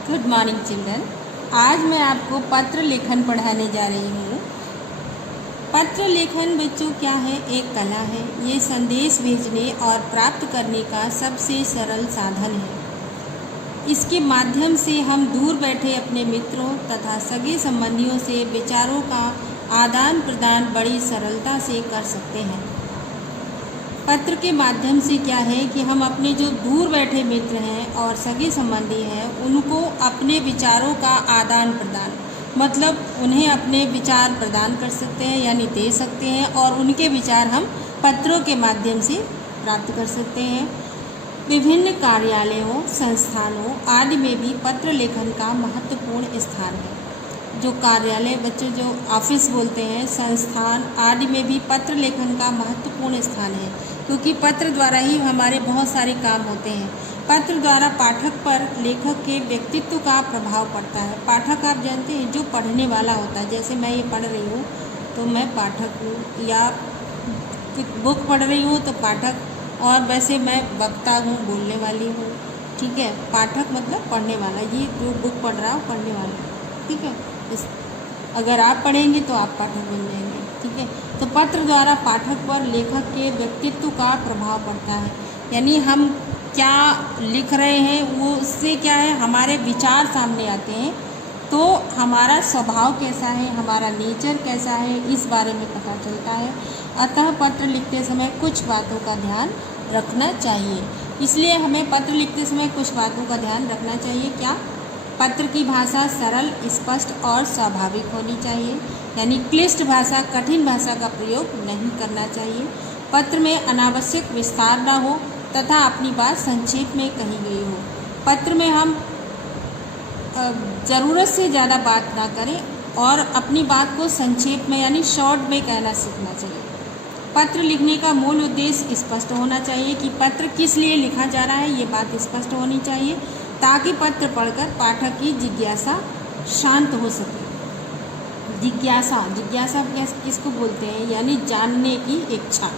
Good morning children. आज मैं आपको पत्र लेखन पढ़ाने जा रही हूँ। पत्र लेखन बच्चों क्या है? एक कला है। ये संदेश भेजने और प्राप्त करने का सबसे सरल साधन है। इसके माध्यम से हम दूर बैठे अपने मित्रों तथा सगे संबंधियों से विचारों का आदान प्रदान बड़ी सरलता से कर सकते हैं। पत्र के माध्यम से क्या है कि हम अपने जो दूर बैठे मित्र हैं और सगे संबंधी हैं उनको अपने विचारों का आदान प्रदान मतलब उन्हें अपने विचार प्रदान कर सकते हैं यानी दे सकते हैं और उनके विचार हम पत्रों के माध्यम से प्राप्त कर सकते हैं। विभिन्न कार्यालयों, संस्थानों आदि में भी पत्र लेखन का महत्वपूर्ण स्थान है। जो कार्यालय बच्चों जो ऑफिस बोलते हैं, संस्थान आदि में भी पत्र लेखन का महत्वपूर्ण स्थान है, क्योंकि पत्र द्वारा ही हमारे बहुत सारे काम होते हैं। पत्र द्वारा पाठक पर लेखक के व्यक्तित्व का प्रभाव पड़ता है। पाठक आप जानते हैं जो पढ़ने वाला होता है। जैसे मैं ये पढ़ रही हूँ तो मैं पाठक हूँ, या बुक पढ़ रही हूँ तो पाठक, और वैसे मैं वक्ता हूँ, बोलने वाली हूँ। ठीक है, पाठक मतलब पढ़ने वाला, ये जो बुक पढ़ रहा हो पढ़ने वाला। ठीक है, अगर आप पढ़ेंगे तो आप पाठक बन जाएंगे। ठीक है, तो पत्र द्वारा पाठक पर लेखक के व्यक्तित्व का प्रभाव पड़ता है, यानी हम क्या लिख रहे हैं वो उससे क्या है हमारे विचार सामने आते हैं, तो हमारा स्वभाव कैसा है, हमारा नेचर कैसा है, इस बारे में पता चलता है। अतः पत्र लिखते समय कुछ बातों का ध्यान रखना चाहिए। इसलिए हमें पत्र लिखते समय कुछ बातों का ध्यान रखना चाहिए। क्या? पत्र की भाषा सरल, स्पष्ट और स्वाभाविक होनी चाहिए, यानी क्लिष्ट भाषा, कठिन भाषा का प्रयोग नहीं करना चाहिए। पत्र में अनावश्यक विस्तार न हो तथा अपनी बात संक्षेप में कही गई हो। पत्र में हम ज़रूरत से ज़्यादा बात ना करें और अपनी बात को संक्षेप में यानी शॉर्ट में कहना सीखना चाहिए। पत्र लिखने का मूल उद्देश्य स्पष्ट होना चाहिए कि पत्र किस लिए लिखा जा रहा है, ये बात स्पष्ट होनी चाहिए, ताकि पत्र पढ़कर पाठक की जिज्ञासा शांत हो सके। जिज्ञासा किसको बोलते हैं? यानी जानने की इच्छा।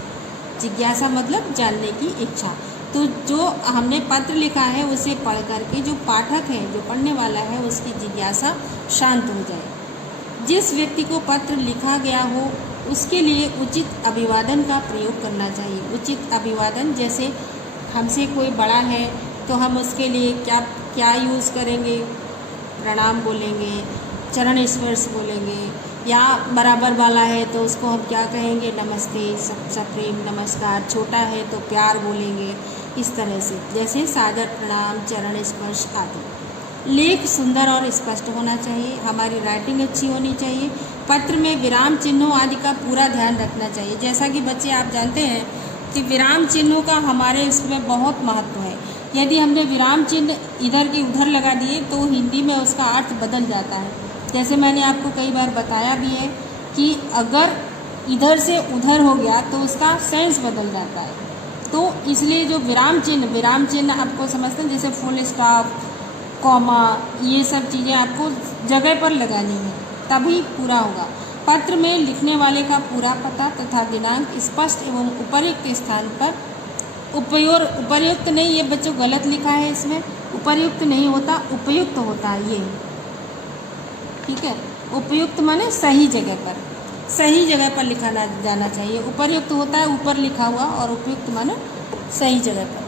जिज्ञासा मतलब जानने की इच्छा। तो जो हमने पत्र लिखा है उसे पढ़ करके जो पाठक है, जो पढ़ने वाला है, उसकी जिज्ञासा शांत हो जाए। जिस व्यक्ति को पत्र लिखा गया हो उसके लिए उचित अभिवादन का प्रयोग करना चाहिए। उचित अभिवादन, जैसे हमसे कोई बड़ा है तो हम उसके लिए क्या यूज़ करेंगे? प्रणाम बोलेंगे, चरण स्पर्श बोलेंगे, या बराबर वाला है तो उसको हम क्या कहेंगे? नमस्ते, सप्रेम नमस्कार। छोटा है तो प्यार बोलेंगे। इस तरह से जैसे सादर प्रणाम, चरण स्पर्श आदि। लेख सुंदर और स्पष्ट होना चाहिए। हमारी राइटिंग अच्छी होनी चाहिए। पत्र में विराम चिन्हों आदि का पूरा ध्यान रखना चाहिए। जैसा कि बच्चे आप जानते हैं कि विराम चिन्हों का हमारे इसमें बहुत महत्व है। यदि हमने विराम चिन्ह इधर के उधर लगा दिए तो हिंदी में उसका अर्थ बदल जाता है। जैसे मैंने आपको कई बार बताया भी है कि अगर इधर से उधर हो गया तो उसका सेंस बदल जाता है। तो इसलिए जो विराम चिन्ह आपको समझते हैं, जैसे फुल स्टॉप, कॉमा, ये सब चीज़ें आपको जगह पर लगानी है, तभी पूरा होगा। पत्र में लिखने वाले का पूरा पता तथा दिनांक स्पष्ट एवं उपर्युक्त स्थान पर उपर्युक्त नहीं, ये बच्चों गलत लिखा है, इसमें उपर्युक्त नहीं होता, उपयुक्त होता है ये। ठीक है, उपयुक्त माने सही जगह पर लिखा जाना चाहिए। उपर्युक्त होता है ऊपर लिखा हुआ, और उपयुक्त माने सही जगह पर।